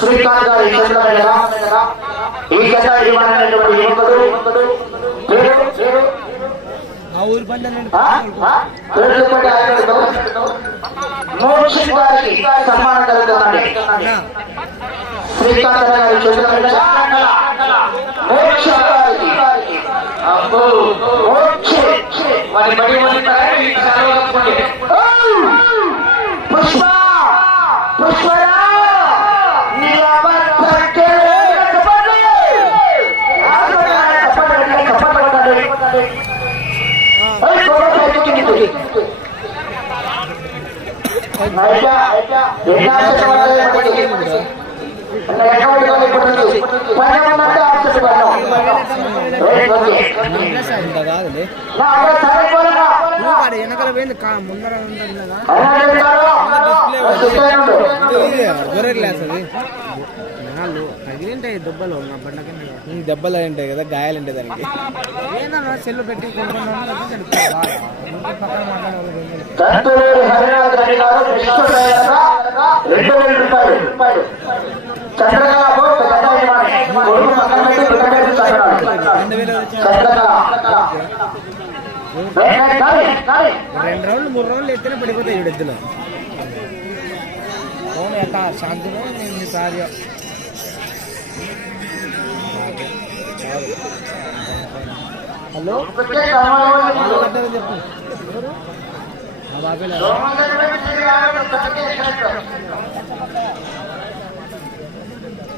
శ్రీకాంత్ గారి చంద్రమేళ ఈ జత ఇవ్వాలనేటువంటి యువకుడు పేరు పేరు మోక్షిత్ గారికి సన్మానం కలుగుతుందండి శ్రీకాంత్ గారి చంద్రమేళ మోక్షిత్ గారికి అబ్బో వారి బడి వెనకాల పోయింది కా ముందర ఉంటుంది కదా తగిలింటాయి దెబ్బలు? నా బండ కింద దెబ్బలు అయి ఉంటాయి కదా గాయాలు ఉంటాయి దానికి. ఏందన్నా సెల్లు పెట్టి రెండు రౌండ్లు మూడు రౌండ్లు ఎత్తిన పడిపోతాయి ఎద్దులు అవును శాంతిలో నేను మీ కార్య हेलो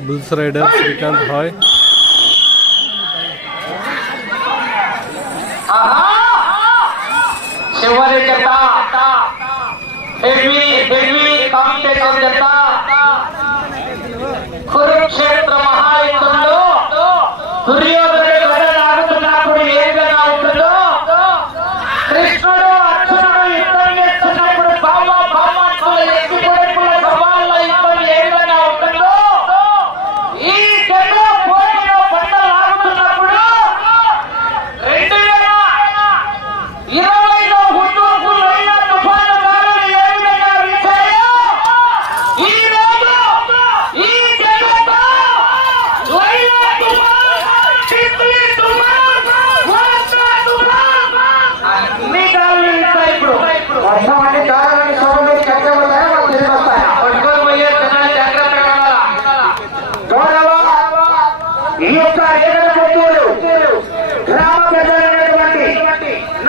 बुल्स राइडर श्रीकांत भाई एक भी एक भी काम से काम जनता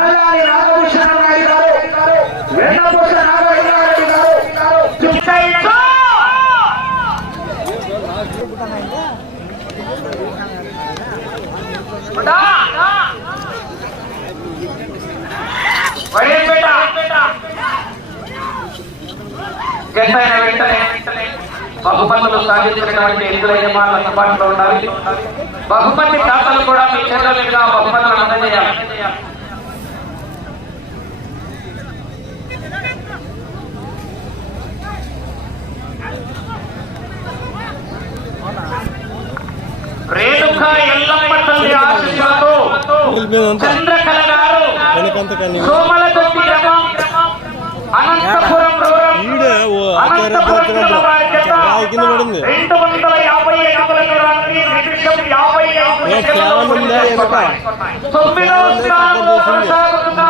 ప్రజలైనటువంటి నల్లారి నాయుడు గారు వెన్నపూస నాగారెడ్డి గారు చుట్టైతో వెంటనే బహుమతులు సాధించినటువంటి ఎద్దుల వాళ్ళు అందుబాటులో ఉండాలి. బహుమతి ఖాతాలు కూడా మీ చేతుల మీదుగా బహుమతులు అందజేయాలి. రేణుక ఎల్లమ్మ తల్లి ఆశీస్సులతో చంద్రకళ గారు సోమల తొట్టి గ్రామం అనంతపురం అనంతపురం వారి చేత రెండు వందల యాభై యాభై? తొమ్మిదవ స్థానంలో కొనసాగుతున్న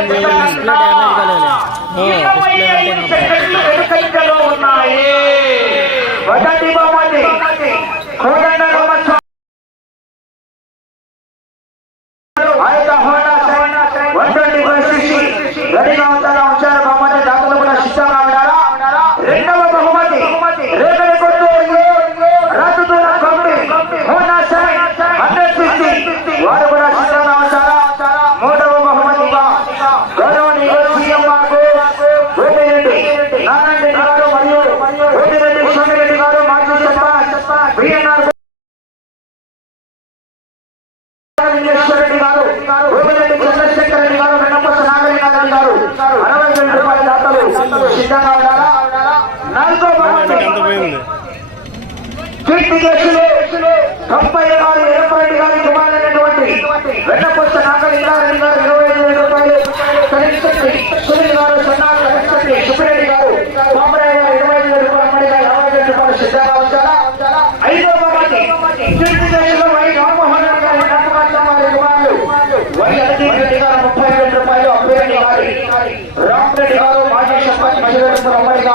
డిస్ప్లే డ్యామేజ్ ఐదు సెకండ్లు వెనుకంజలో ఉన్నాయి మొదటి బహుమతి. ఉంది ముప్పై వేల రూపాయలు అప్పిరెడ్డి గారి. రామ్ రెడ్డి గారు మాజీ సర్పంచ్ మజిరేశ్వర అమ్మడిగా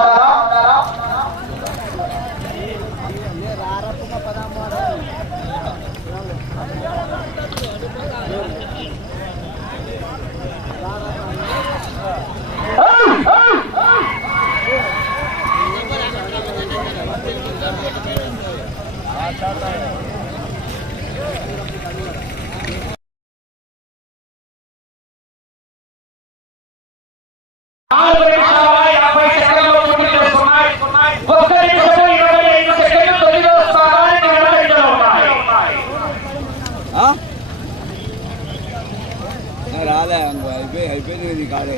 हाईवे हाईवे नहीं निकाले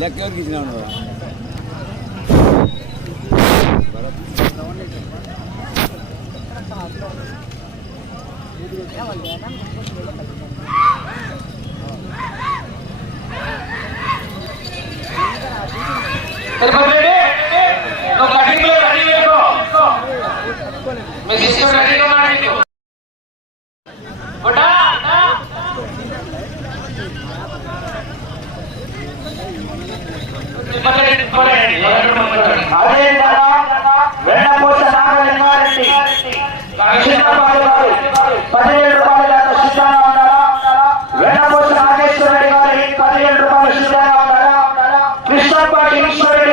लेके और कितना हो? मैं అదేవిధంగా వెన్నపూస నాగలింగారెడ్డి సిద్ధాబాబు గారు పదిహేడు రూపాయల దాకా సిద్ధంగా ఉన్నారా వెన్నపూస నాగేశ్వరరెడ్డి గారి పదిహేడు రూపాయలు సిద్ధంగా ఉన్నారా కృష్ణపాటి ఈశ్వరరెడ్డి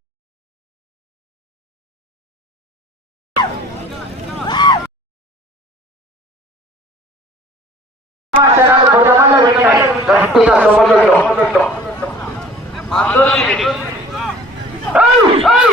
Hey! Hey!